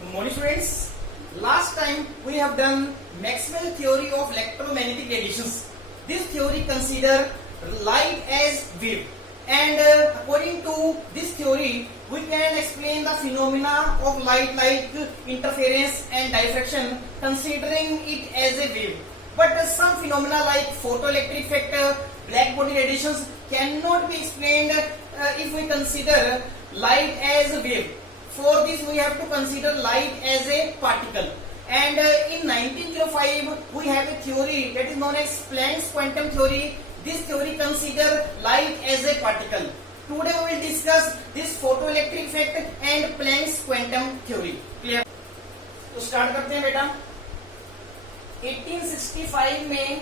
Good morning, students. Last time we have done Maxwell theory of electromagnetic radiations. This theory consider light as wave, and according to this theory, we can explain the phenomena of light like interference and diffraction, considering it as a wave. But some phenomena like photoelectric effect, black body radiations cannot be explained if we consider light as a wave. For this we have to consider light as a particle. And in 1905 we have a theory that is known as Planck's quantum theory. This theory consider light as a particle. Today we will discuss this photoelectric effect and Planck's quantum theory. Clear? तो start करते हैं बेटा. 1865 में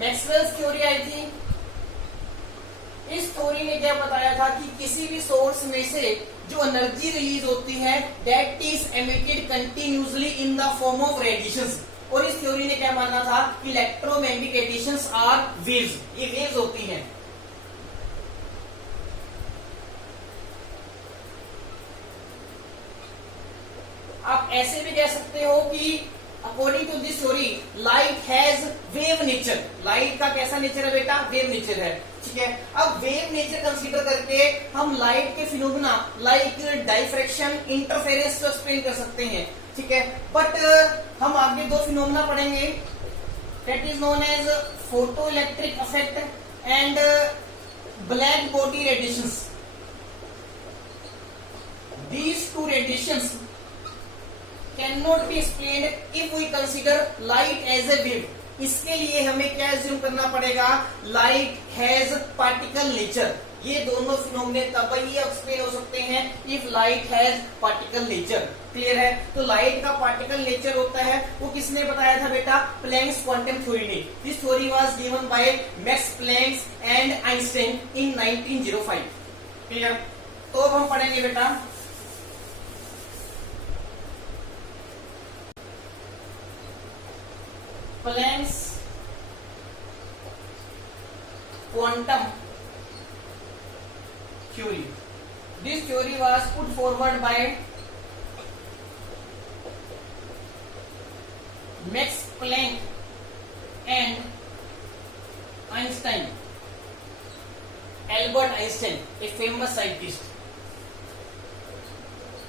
Maxwell's theory आई थी. इस theory ने क्या बताया था कि किसी भी सोर्स में से जो एनर्जी रिलीज होती है that is emitted continuously in the form of radiations. और इस थ्योरी ने क्या माना था कि इलेक्ट्रोमैग्नेटिक रेडिएशंस आर वेव्स. ये वेव्स होती हैं. आप ऐसे भी कह सकते हो कि according to this theory light has wave nature. Light का कैसा नेचर है बेटा? वेव नेचर है. ठीक है. अब वेव नेचर कंसीडर करके हम लाइट के फिनोमेना लाइक डाइफ्रैक्शन, इंटरफेरेंस को एक्सप्लेन कर सकते हैं. ठीक है. बट हम आगे दो फिनोमेना पढ़ेंगे that is known as photoelectric effect and black body radiations. These two radiations cannot be explained if we consider light as a wave. इसके लिए हमें क्या एज्यूम करना पड़ेगा? Light has particle nature. ये दोनों फिनोमेना तब ही एक्सप्लेन हो सकते हैं if light has particle nature. Clear है? तो लाइट का पार्टिकल नेचर होता है वो किसने बताया था बेटा? प्लैंक्स क्वांटम थ्योरी ने. This theory was given by Max Planck and Einstein in 1905. Clear? तो अब हम पढ़ेंगे बेटा Planck's quantum theory. This theory was put forward by Max Planck and Einstein. Albert Einstein, a famous scientist.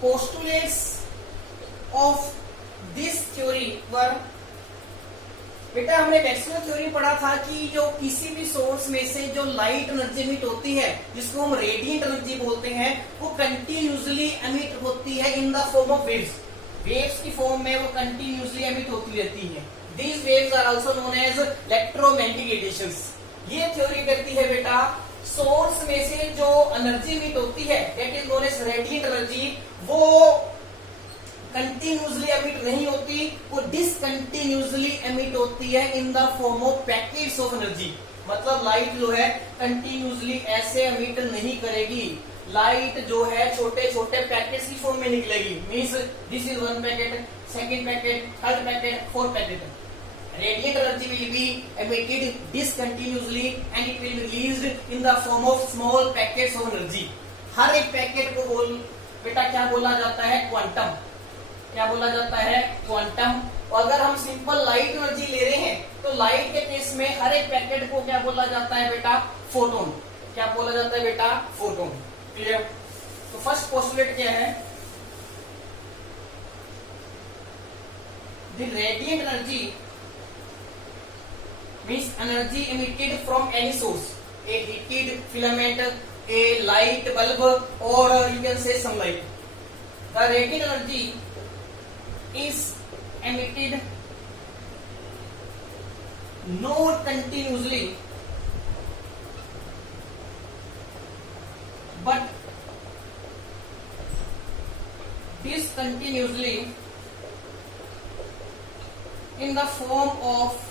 Postulates of this theory were बेटा हमने Maxwell theory पढ़ा था कि जो किसी भी सोर्स में से जो लाइट एनर्जी एमिट होती है जिसको हम रेडिएंट एनर्जी बोलते हैं वो कंटिन्यूसली एमिट होती है in the form of waves. Waves की फॉर्म में वो कंटिन्यूसली एमिट होती रहती है. These waves are also known as electromagnetic radiations. ये थ्योरी करती है बेटा सोर्स में से जो एनर्जी एमिट होती है that is known as radiant energy वो कंटिन्यूसली एमिट नहीं होती, वो डिसकंटिन्यूसली एमिट होती है in the form of packets of energy. मतलब लाइट जो है कंटिन्यूसली ऐसे एमिट नहीं करेगी. लाइट जो है छोटे छोटे पैकेट्स की फॉर्म में निकलेगी. Means this is one packet, second packet, third packet, fourth packet. Radiant energy will be emitted discontinuously and it will be released in the form of small packets of energy. हर एक packet को बेटा क्या बोला जाता है? Quantum. क्या बोला जाता है? क्वांटम. और अगर हम सिंपल लाइट एनर्जी ले रहे हैं तो लाइट के केस में हर एक पैकेट को क्या बोला जाता है बेटा? फोटोन. क्या बोला जाता है बेटा? फोटोन. क्लियर? तो फर्स्ट पोस्टुलेट क्या है? The radiant energy means energy emitted from any source, a heated filament, a light bulb, or you can say sunlight. The radiant energy is emitted not continuously but discontinuously in the form of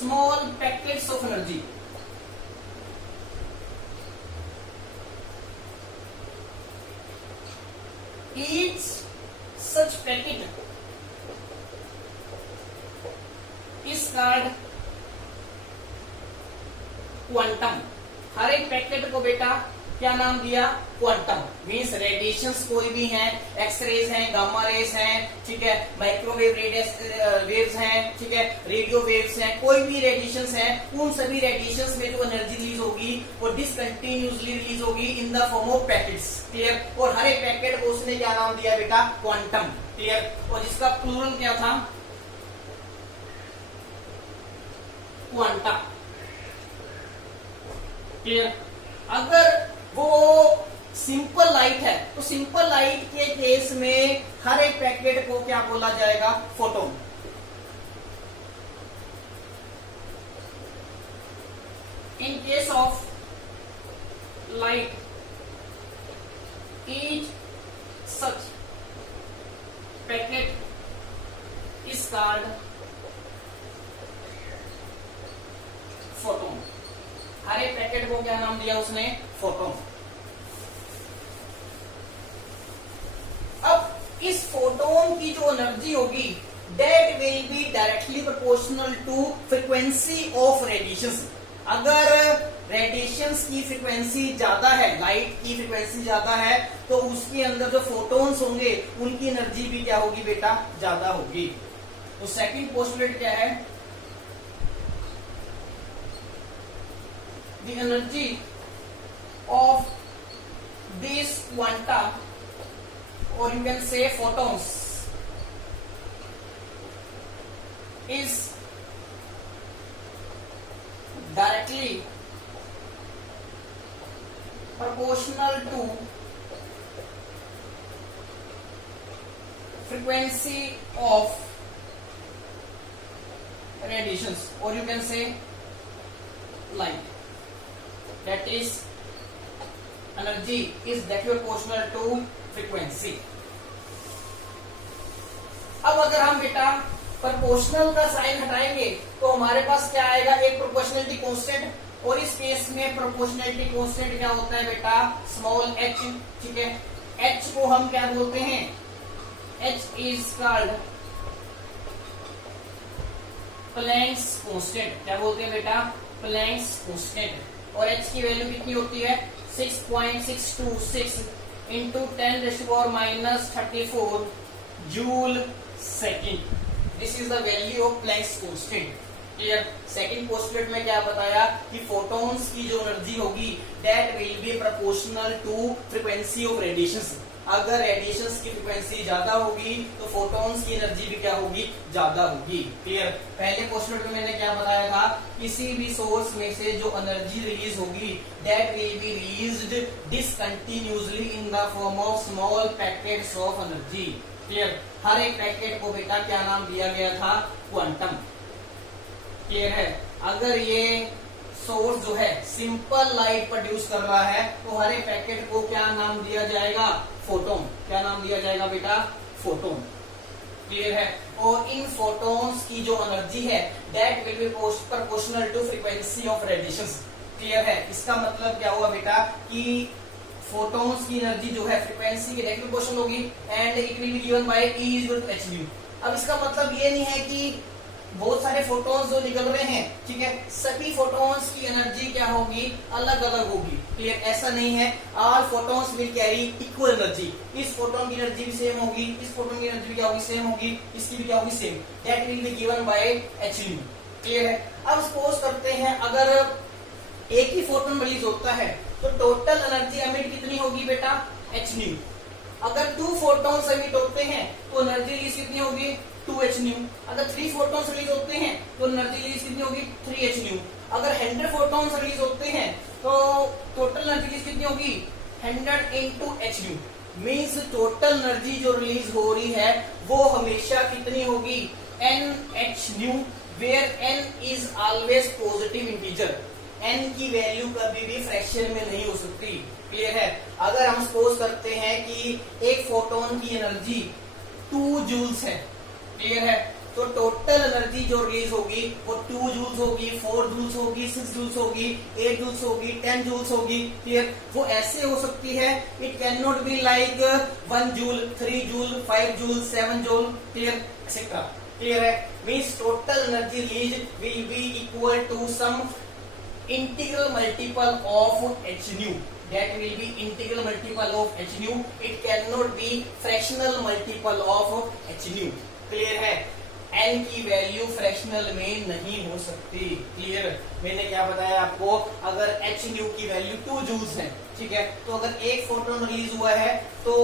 small packets of energy. Each such packet is called quantum. हर एक packet को बेटा क्या नाम दिया, quantum. Means radiations कोई भी हैं, एक्सरेज हैं, गामा रेज हैं, ठीक है, माइक्रोवेव वेव्स हैं, ठीक है, रेडियो वेव्स हैं, कोई भी रेडिएशंस हैं, उन सभी रेडिएशंस में जो एनर्जी रिलीज होगी वो डिसकंटिन्यूसली रिलीज होगी इन the form of packets. Clear. और हर एक पैकेट को उसने क्या नाम दिया बेटा, क्वांटम। क्लियर। और जिसका प्लूरल क्या था, क्वांटा। क्लियर। अगर वो सिंपल लाइट है तो सिंपल लाइट के केस में हर एक पैकेट को क्या बोला जाएगा, photon. In case of light each such packet is called photon. हर एक पैकेट को क्या नाम दिया उसने, फोटोन। अब इस फोटोन की जो एनर्जी होगी that will be directly proportional to frequency of radiations. अगर रेडिएशंस की फ्रीक्वेंसी ज्यादा है, लाइट की फ्रीक्वेंसी ज्यादा है, तो उसके अंदर जो फोटोन्स होंगे उनकी एनर्जी भी क्या होगी बेटा, ज्यादा होगी। तो सेकंड पोस्टुलेट क्या है, the energy of these quanta, or you can say photons, is directly proportional to frequency of radiations, or you can say light. That is energy is directly proportional to frequency. अब अगर हम बेटा proportional का sign हटाएंगे तो हमारे पास क्या आएगा, एक प्रोपोर्शनलिटी कांस्टेंट। और इस केस में प्रोपोर्शनलिटी कांस्टेंट क्या होता है बेटा, स्मॉल h। ठीक है, h को हम क्या बोलते हैं, h is called Planck's constant. क्या बोलते हैं बेटा, प्लैंक्स कांस्टेंट। और h की वैल्यू कितनी होती है, 6.626 into 10⁻⁻34 joule second. This is the value of Planck's constant. Clear. Second postulate में क्या बताया कि फोटॉन्स की जो एनर्जी होगी that will be proportional to frequency of radiations. अगर रेडिएशंस की फ्रीक्वेंसी ज्यादा होगी तो फोटॉन्स की एनर्जी भी क्या होगी, ज्यादा होगी। क्लियर। पहले पोस्टुलेट में मैंने क्या बताया था, किसी भी सोर्स में से जो एनर्जी रिलीज होगी that will be released discontinuously in the form of small packets of energy. Clear. हर एक पैकेट को बेटा क्या नाम दिया गया था, क्वांटम। क्लियर है। अगर ये सोर्स जो है सिंपल लाइट प्रोड्यूस कर रहा है तो हर एक पैकेट को क्या नाम दिया जाएगा, फोटोन। क्या नाम दिया जाएगा बेटा, फोटोन। क्लियर है। और इन फोटोन्स की जो एनर्जी है that will be proportional to frequency of radiations. Clear है। इसका मतलब क्या हुआ बेटा कि फोटोन्स की एनर्जी जो है फ्रीक्वेंसी की डायरेक्टली प्रोपोर्शनल होगी and it will be given by E = hν। अब इसका मतलब ये नहीं है कि बहुत सारे फोटॉन्स जो निकल रहे हैं, ठीक है, सभी फोटॉन्स की एनर्जी क्या होगी, अलग अलग होगी। क्लियर। ऐसा नहीं है, all photons will carry equal energy. इस फोटोन की एनर्जी भी सेम होगी, इस फोटोन की एनर्जी भी क्या होगी, सेम होगी, इसकी भी क्या होगी, same. That will be given by hν। Clear है। अब सपोज करते हैं अगर एक ही फोटोन रिलीज होता है तो टोटल एनर्जी एमिट कितनी होगी बेटा, hν। अगर 2 फोटॉन्स एमिट होते हैं तो एनर्जी रिलीज कितनी होगी, 2hν। अगर 3 फोटॉन्स रिलीज होते हैं तो एनर्जी रिलीज कितनी होगी, 3hν। अगर 100 फोटॉन्स रिलीज होते हैं तो टोटल एनर्जी रिलीज कितनी होगी, 100 into hν। Means total energy जो रिलीज हो रही है वो हमेशा कितनी होगी, nhν, where n is always positive integer. n की वैल्यू कभी भी फ्रैक्शन में नहीं हो सकती। क्लियर है। अगर हम सपोज करते हैं कि एक फोटोन की एनर्जी 2 जूल्स है, क्लियर है, तो टोटल एनर्जी जो रिलीज होगी वो 2 जूल्स होगी, 4 जूल्स होगी, 6 जूल्स होगी, 8 जूल्स होगी, 10 जूल्स होगी। क्लियर। वो ऐसे हो सकती है, it can not be like 1 joule, 3 joule, 5 joule, 7 joule. Clear, etcetera. Clear है। Means total energy release will be equal to sum integral multiple of h nu. That will be integral multiple of h nu. It cannot be fractional multiple of h nu. Clear है? n की value fractional में नहीं हो सकती. Clear? मैंने क्या बताया आपको, अगर h nu की वैल्यू 2 जूल्स है, ठीक है, तो अगर एक फोटोन रिलीज हुआ है तो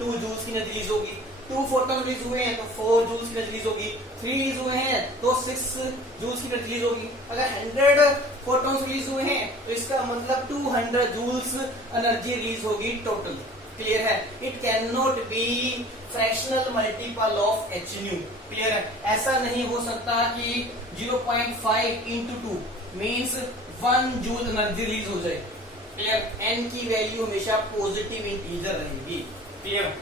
2 जूल्स की एनर्जी रिलीज होगी. 2 फोटोन रिलीज हुए हैं तो 4 जूल्स की एनर्जी रिलीज होगी. 3 रिलीज हुए हैं तो 6 जूल्स की एनर्जी रिलीज होगी. अगर 100 फोटोन्स रिलीज हुए हैं तो इसका मतलब 200 जूल्स एनर्जी रिलीज होगी टोटल. क्लियर है? It can not B fractional multiple of H new. Clear है? ऐसा नहीं हो सकता कि 0.5 into 2 means 1 joule energy release हो जाए. क्लियर? एन की वैल्यू हमेशा पॉजिटिव इंटीजर रहेगी. क्लियर?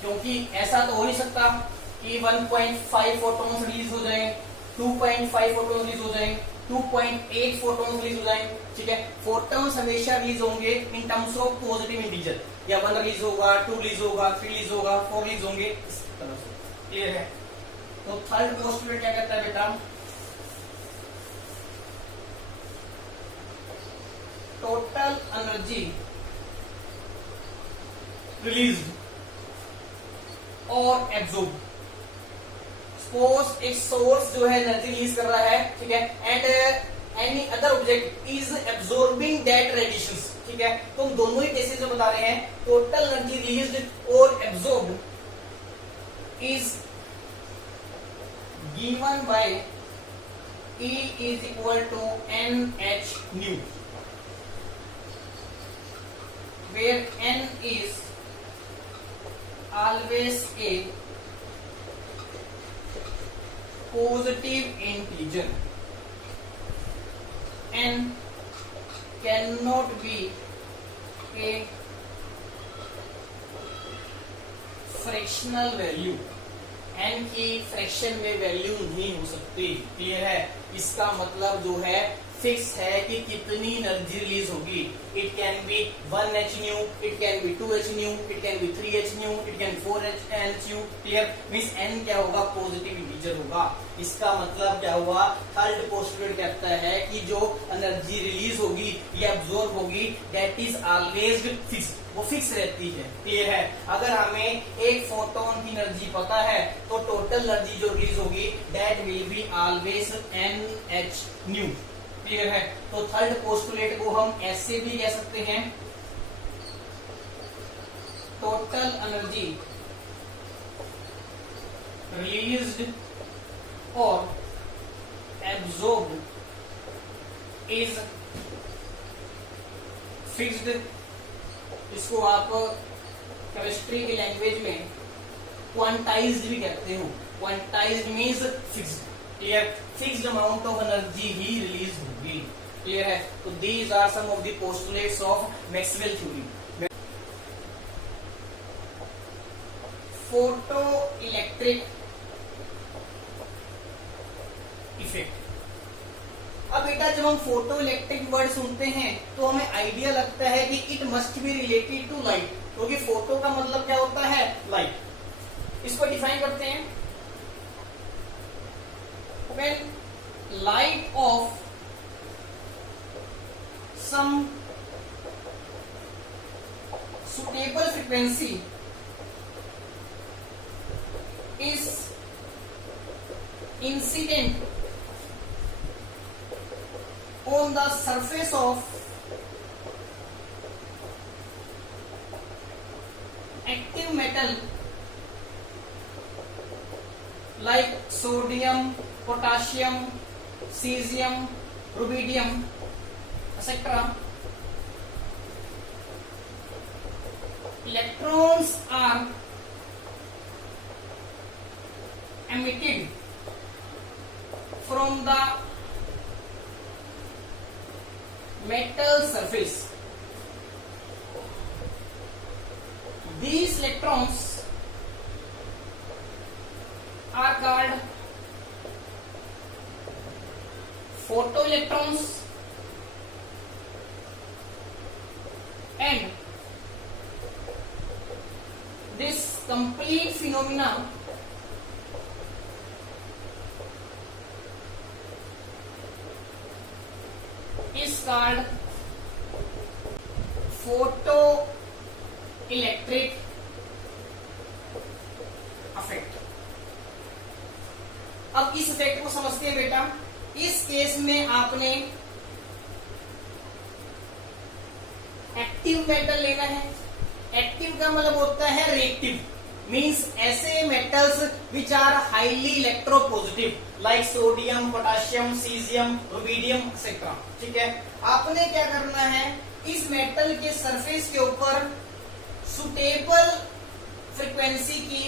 क्योंकि ऐसा तो हो नहीं सकता कि 1.5 फोटोन्स रिलीज हो जाए, 2.5 फोटोन्स रिलीज हो जाए, 2.8 फोटोन्स रिलीज हो जाए. ठीक है, फोटोन्स हमेशा रिलीज होंगे in terms of positive integer. या 1 रिलीज होगा, 2 रिलीज होगा, 3 रिलीज होगा, 4 रिलीज होंगे, इस तरह से. क्लियर है? तो थर्ड पोस्टुलेट क्या कहता है बेटा? टोटल एनर्जी रिलीज्ड और एब्जॉर्ब. सपोज एक सोर्स जो है एनर्जी रिलीज कर रहा है, ठीक है, and any other object is absorbing that radiations. ठीक है, तो हम दोनों ही केसेस में बता रहे हैं टोटल एनर्जी रिलीज्ड और absorbed is given by E is equal to NH nu, where N is always a positive integer. N cannot be a fractional value. n की फ्रैक्शन में वैल्यू नहीं हो सकती. क्लियर है? इसका मतलब जो है फिक्स है कि कितनी एनर्जी रिलीज होगी. It can B 1h nu, it can B 2h nu, it can B 3h nu, it can 4h nu. Clear? Means n क्या होगा? पॉजिटिव इंटीजर होगा. इसका मतलब क्या हुआ? थर्ड पोस्टुलेट कहता है कि जो एनर्जी रिलीज होगी या एब्जॉर्ब होगी दैट इज ऑलवेज फिक्स्ड. वो फिक्स रहती है. क्लियर है? अगर हमें एक फोटोन की एनर्जी पता है तो टोटल एनर्जी जो रिलीज होगी that will be always NH nu. Clear है? तो थर्ड पोस्टुलेट को हम ऐसे भी कह सकते हैं, टोटल एनर्जी रिलीज्ड और एब्जॉर्ब्ड इज फिक्स्ड. इसको आप केमिस्ट्री की लैंग्वेज में क्वांटाइज्ड भी कहते हो. Quantised means fixed. Clear? Fixed amount of energy ही रिलीज होगी. क्लियर है? तो these are some of the postulates of Maxwell theory. Photoelectric effect. अब बेटा जब हम फोटो इलेक्ट्रिक वर्ड सुनते हैं तो हमें आइडिया लगता है कि it must be related to light, क्योंकि फोटो का मतलब क्या होता है? लाइट. इसको डिफाइन करते हैं. When light of some suitable frequency is incident on the surface of active metal like sodium, potassium, cesium, rubidium, etc. Electrons are emitted from the metal surface. These electrons are called photoelectrons and this complete phenomena is called photo electric effect. अब इस effect को समझते हैं बेटा। इस case में आपने active metal लेना है। एक्टिव का मतलब होता है रिएक्टिव, मीन्स ऐसे metals which are highly electropositive like sodium, potassium, caesium, rubidium etcetera. ठीक है, आपने क्या करना है, इस मेटल के सरफेस के ऊपर सुटेबल फ्रीक्वेंसी की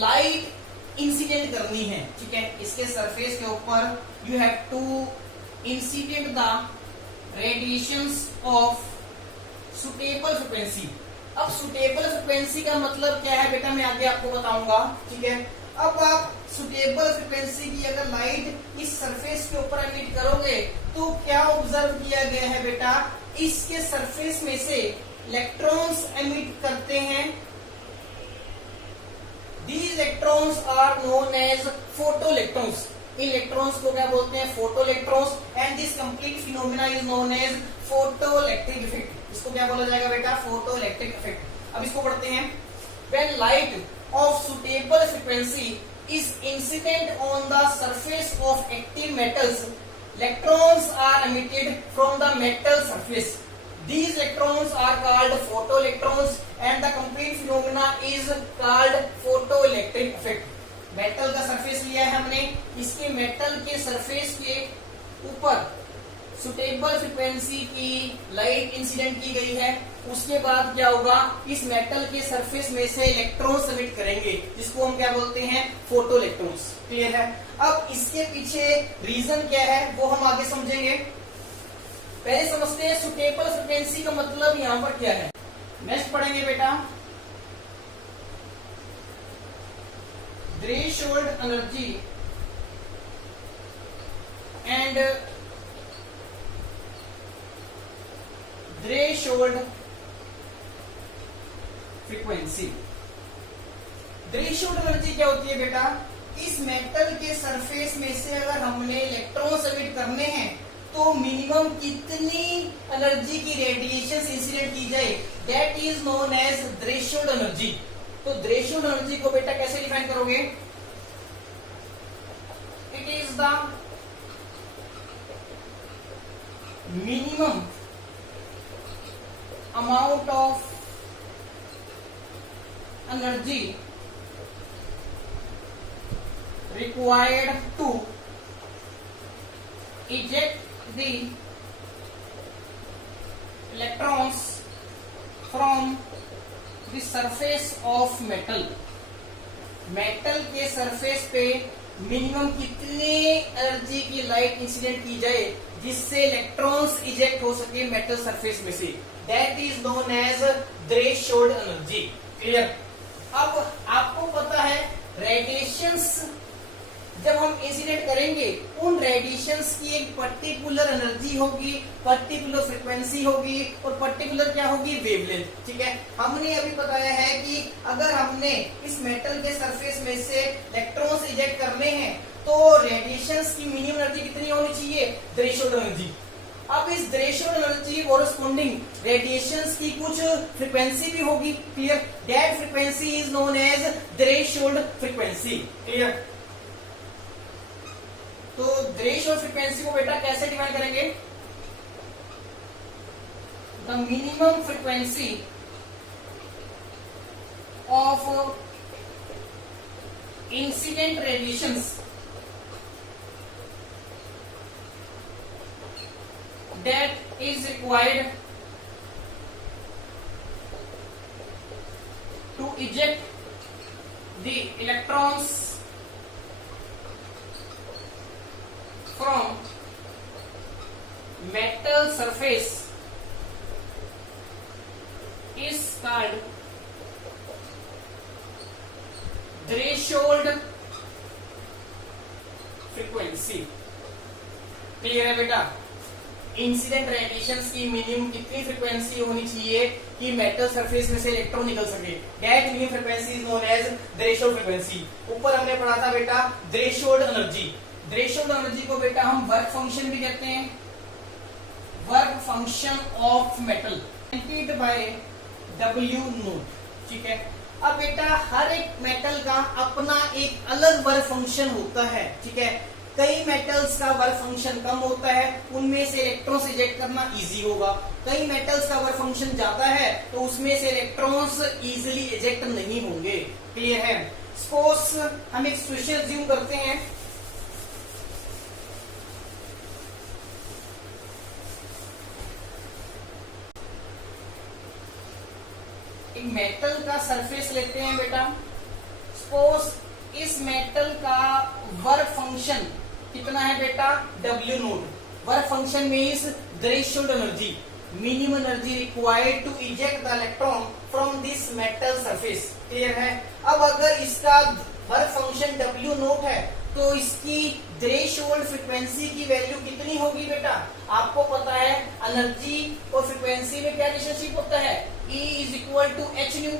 लाइट इंसिडेंट करनी है। ठीक है, इसके सरफेस के ऊपर you have to incident the radiations of suitable frequency. अब सुटेबल फ्रीक्वेंसी का मतलब क्या है बेटा, मैं आगे आपको बताऊंगा। ठीक है, अब आप सुटेबल फ्रीक्वेंसी की अगर लाइट इस सरफेस के ऊपर एमिट करोगे तो क्या ऑब्जर्व किया गया है बेटा, इसके सरफेस में से इलेक्ट्रॉन्स एमिट करते हैं। These electrons are known as photoelectrons. इन इलेक्ट्रॉन्स को क्या बोलते हैं, photoelectrons. And this complete phenomena is known as photoelectric effect. इसको क्या बोला जाएगा बेटा, फोटोइलेक्ट्रिक इफेक्ट। अब इसको पढ़ते हैं। When light of suitable frequency is incident on the surface of active metals, electrons are emitted from the metal surface. These electrons are called photoelectrons and the complete phenomena is called photoelectric effect. Metal का surface लिया है हमने, इसके metal के surface के ऊपर suitable frequency की light incident की गई है। उसके बाद क्या होगा, इस मेटल के सरफेस में से इलेक्ट्रॉन्स एमिट करेंगे, जिसको हम क्या बोलते हैं, फोटोइलेक्ट्रॉन्स। क्लियर है। अब इसके पीछे रीजन क्या है वो हम आगे समझेंगे। पहले समझते हैं सुटेबल फ्रीक्वेंसी का मतलब यहां पर क्या है। नेक्स्ट पढ़ेंगे बेटा, threshold energy and threshold frequency. Threshold energy क्या होती है बेटा, इस मेटल के सरफेस में से अगर हमने इलेक्ट्रॉन्स एमिट करने हैं तो मिनिमम कितनी एनर्जी की रेडिएशन इंसिडेंट की जाए, that is known as threshold energy. तो थ्रेशोल्ड एनर्जी को बेटा कैसे डिफाइन करोगे, it is the minimum amount of energy required to eject the electrons from the surface of metal। Metal के सरफेस पे मिनिमम कितनी एनर्जी की लाइट इंसिडेंट की जाए जिससे इलेक्ट्रॉन्स इजेक्ट हो सके मेटल सरफेस में से, that is known as threshold energy. Clear. अब आपको पता है रेडिएशंस जब हम इंसिडेंट करेंगे उन रेडिएशंस की एक पर्टिकुलर एनर्जी होगी, पर्टिकुलर फ्रीक्वेंसी होगी और पर्टिकुलर क्या होगी, वेवलेंथ। ठीक है, हमने अभी बताया है कि अगर हमने इस मेटल के सरफेस में से इलेक्ट्रॉन्स इजेक्ट करने हैं तो रेडिएशंस की मिनिमम एनर्जी कितनी होनी चाहिए, थ्रेशोल्ड एनर्जी। अब इस थ्रेशोल्ड एनर्जी कोरस्पोंडिंग रेडिएशंस की कुछ फ्रीक्वेंसी भी होगी। Clear, that frequency is known as threshold frequency. Clear. तो थ्रेशोल्ड फ्रीक्वेंसी को बेटा कैसे डिफाइन करेंगे, the minimum frequency of incident radiations that is required to eject the electrons from metal surface is called threshold frequency। Clear है बेटा। Incident radiations की minimum कितनी frequency होनी चाहिए कि मेटल सरफेस में से इलेक्ट्रॉन निकल सके, that minimum frequency is known as threshold frequency. ऊपर हमने पढ़ा था बेटा थ्रेशोल्ड एनर्जी। थ्रेशोल्ड एनर्जी को बेटा हम वर्क फंक्शन भी कहते हैं। Function of metal by W note, ठीक है। अब बेटा हर एक मेटल का अपना एक अलग वर्क फंक्शन होता है, ठीक है। कई मेटल्स का वर्क फंक्शन कम होता है, उनमें से इलेक्ट्रॉन्स इजेक्ट करना इजी होगा। कई मेटल्स का वर्क फंक्शन ज्यादा है तो उसमें से इलेक्ट्रॉन्स इजीली इजेक्ट नहीं होंगे। क्लियर है? सपोज हम एक सिचुएशन अज्यूम करते हैं, एक मेटल का सरफेस लेते हैं बेटा। सपोज इस मेटल का वर्क फंक्शन कितना है बेटा? W naught. Work function means threshold energy, minimum energy required to eject the electron from this metal surface. Clear है? अब अगर इसका वर्क फंक्शन W नोट है तो इसकी थ्रेशोल्ड फ्रीक्वेंसी की वैल्यू कितनी होगी बेटा? आपको पता है एनर्जी और फ्रीक्वेंसी में क्या रिलेशनशिप होता है? E is equal to H nu.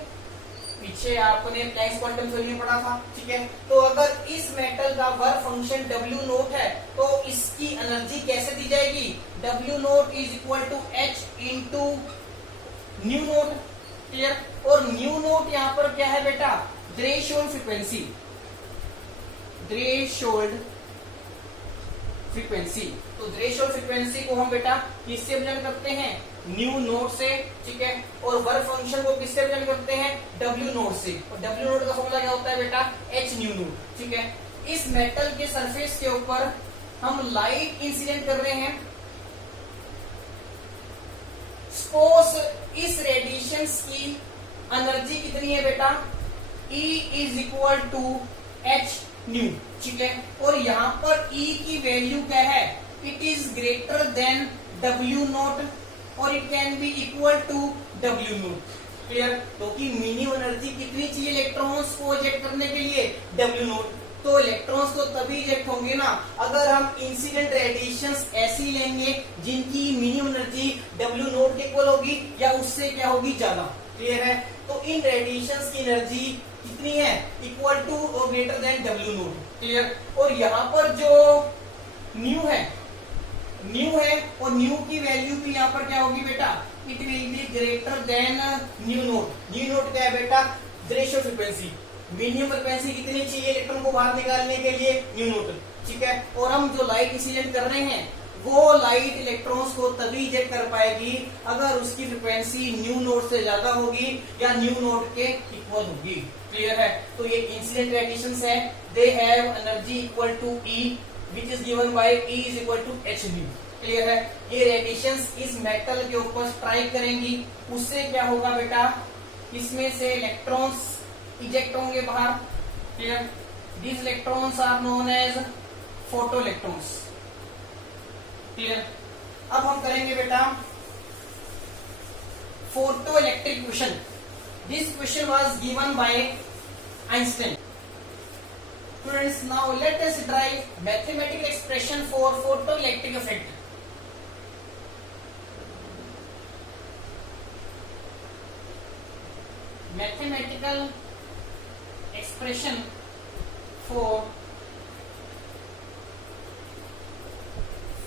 पीछे आपने प्लैंक्स क्वांटम थ्योरी में पढ़ा था, ठीक है। तो अगर इस मेटल का वर्क फंक्शन W नोट है तो इसकी एनर्जी कैसे दी जाएगी? W naught is equal to H into nu naught. Clear? और न्यू नोट यहाँ पर क्या है बेटा? Threshold frequency, threshold frequency. तो थ्रेशोल्ड फ्रीक्वेंसी को हम बेटा किससे रिप्रेजेंट करते हैं? न्यू नोट से, ठीक है। और वर्क फंक्शन को किससे रिप्रेजेंट करते हैं? W नोट से। और W नोट का फॉर्मूला क्या होता है बेटा? H न्यू नोट, ठीक है। इस मेटल के सरफेस के ऊपर हम लाइट इंसिडेंट कर रहे हैं। सपोज इस रेडिएशंस की एनर्जी कितनी है बेटा? E is equal to H nu, ठीक है। और यहाँ पर E की वैल्यू क्या है? It is greater than W naught और it can be equal to W naught. Clear? तो कि मिनिमम एनर्जी कितनी चाहिए इलेक्ट्रॉन्स को इजेक्ट करने के लिए? W note. तो इलेक्ट्रॉन्स तो तभी इजेक्ट होंगे ना अगर हम इंसिडेंट रेडिएशंस ऐसी लेंगे जिनकी मिनिमम एनर्जी W नोट के इक्वल होगी या उससे क्या होगी? ज्यादा। क्लियर है? तो इन रेडिएशंस की एनर्जी कितनी है? इक्वल टू और greater than W naught. Clear? और यहाँ पर जो न्यू है और न्यू की वैल्यू भी यहाँ पर क्या होगी बेटा? It will be greater than new note. New naught क्या है बेटा? Threshold frequency. मिनिमम फ्रीक्वेंसी कितनी चाहिए इलेक्ट्रॉन को बाहर निकालने के लिए? न्यू नोट, ठीक है। और हम जो लाइट इंसिडेंट कर रहे हैं वो लाइट इलेक्ट्रॉन्स को तभी इजेक्ट कर पाएगी अगर उसकी फ्रीक्वेंसी न्यू नोट से ज्यादा होगी या न्यू नोट के इक्वल होगी। क्लियर है? तो ये इंसिडेंट रेडिएशंस है, they have energy equal to E which is given by E is equal to h new. Clear है? ये रेडिएशंस इस मेटल के ऊपर स्ट्राइक करेंगी, उससे क्या होगा बेटा? इसमें से इलेक्ट्रॉन्स इजेक्ट होंगे बाहर। Clear? these electrons are known as photo electrons. Clear? अब हम करेंगे बेटा photo electric question. This question was given bye Einstein. Students, now let us derive mathematical expression for photoelectric effect. Mathematical expression for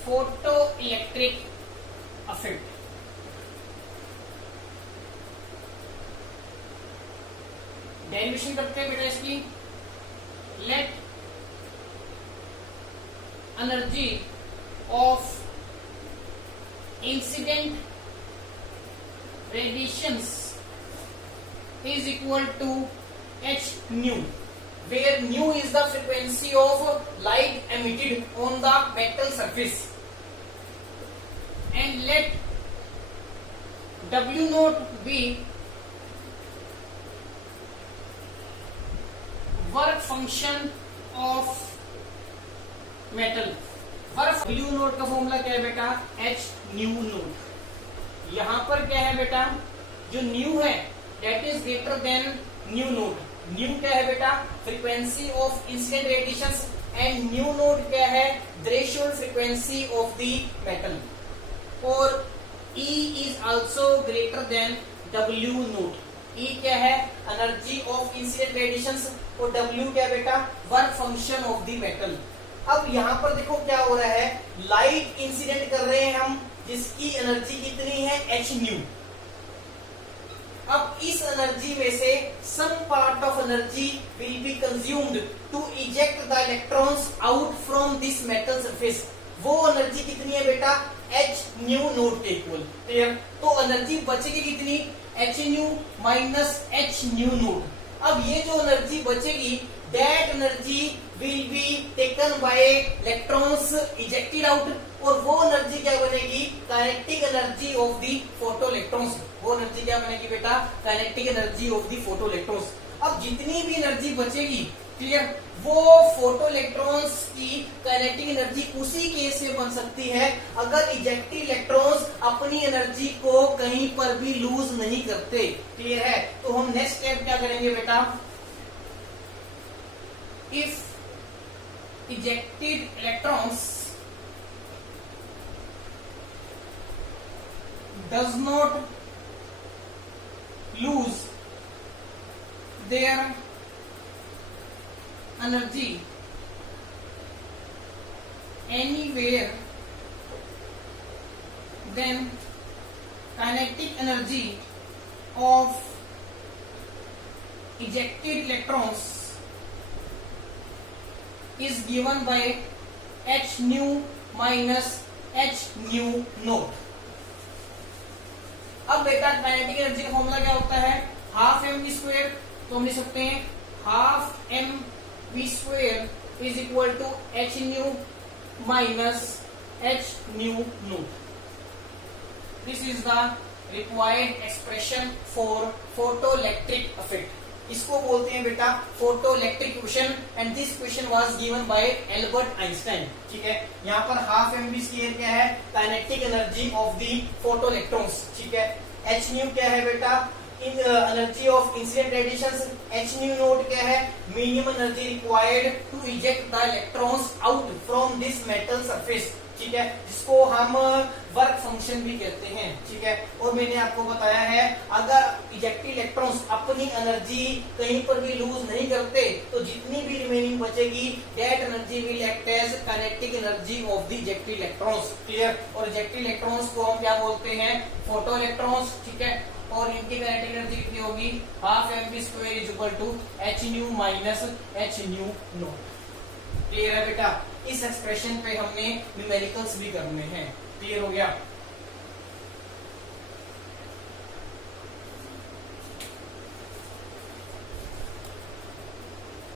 photoelectric effect. Derivation करते हैं बेटा इसकी। Let energy of incident radiations is equal to h nu, where nu is the frequency of light emitted on the metal surface, and let W naught be work function of metal. Work W note का formula क्या है बेटा? H new naught. यहाँ पर क्या है बेटा? जो न्यू है that is greater then new note. New क्या है बेटा? Frequency of incident radiations, and new naught क्या है? Threshold frequency of the metal. और E is also greater than W note. E क्या है? एनर्जी ऑफ इंसिडेंट रेडिएशंस, और W क्या बेटा? Work function of the metal. अब यहाँ पर देखो क्या हो रहा है, लाइट इंसिडेंट कर रहे हैं हम जिसकी एनर्जी कितनी है h न्यू। अब इस एनर्जी में से some part of energy will be consumed to eject the electrons out from this metal surface। वो एनर्जी कितनी है बेटा, h न्यू नोट के इक्वल। क्लियर? तो एनर्जी बचेगी कितनी, h new minus h new note. अब ये जो एनर्जी बचेगी that energy will be taken by electrons ejected out, और वो एनर्जी क्या बनेगी, काइनेटिक एनर्जी ऑफ द फोटोइलेक्ट्रॉन्स। वो एनर्जी क्या बनेगी बेटा, काइनेटिक एनर्जी ऑफ द फोटोइलेक्ट्रॉन्स। अब जितनी भी एनर्जी बचेगी, क्लियर, वो फोटोइलेक्ट्रॉन्स की काइनेटिक एनर्जी उसी केस में बन सकती है अगर इजेक्टेड इलेक्ट्रॉन्स अपनी एनर्जी को कहीं पर भी लूज नहीं करते। क्लियर है? तो हम नेक्स्ट स्टेप क्या करेंगे बेटा, if ejected electrons does not lose their energy anywhere, then kinetic energy of ejected electrons is given by h nu minus h nu note. अब बेटा काइनेटिक एनर्जी का फॉर्मूला क्या होता है, हाफ एम वी स्क्वायर। तो हम लिख सकते हैं half M V square is equal to H nu minus H nu naught. This is the required expression for photoelectric effect. इसको बोलते हैं बेटा photoelectric question, and this question was given by Albert Einstein. ठीक है, यहाँ पर half M V square क्या है, kinetic energy of the photoelectrons. ठीक है, एच न्यू क्या है बेटा, energy of incident radiations. H nu naught क्या है, minimum energy required to eject the electrons out from this metal surface. ठीक है, जिसको हम वर्क फंक्शन भी कहते हैं। ठीक है, और मैंने आपको बताया है अगर इजेक्टेड इलेक्ट्रॉन्स अपनी एनर्जी कहीं पर भी लूज नहीं करते तो जितनी भी रिमेनिंग बचेगी that energy will act as kinetic energy of the ejected electrons. Clear? और इजेक्टेड इलेक्ट्रॉन्स को हम क्या बोलते हैं, फोटो इलेक्ट्रॉन्स। ठीक है, और इनकी काइनेटिक एनर्जी कितनी होगी, half M V square is equal to H nu minus H nu naught. Clear है बेटा? इस एक्सप्रेशन पे हमने न्यूमेरिकल्स भी करने हैं। क्लियर हो गया?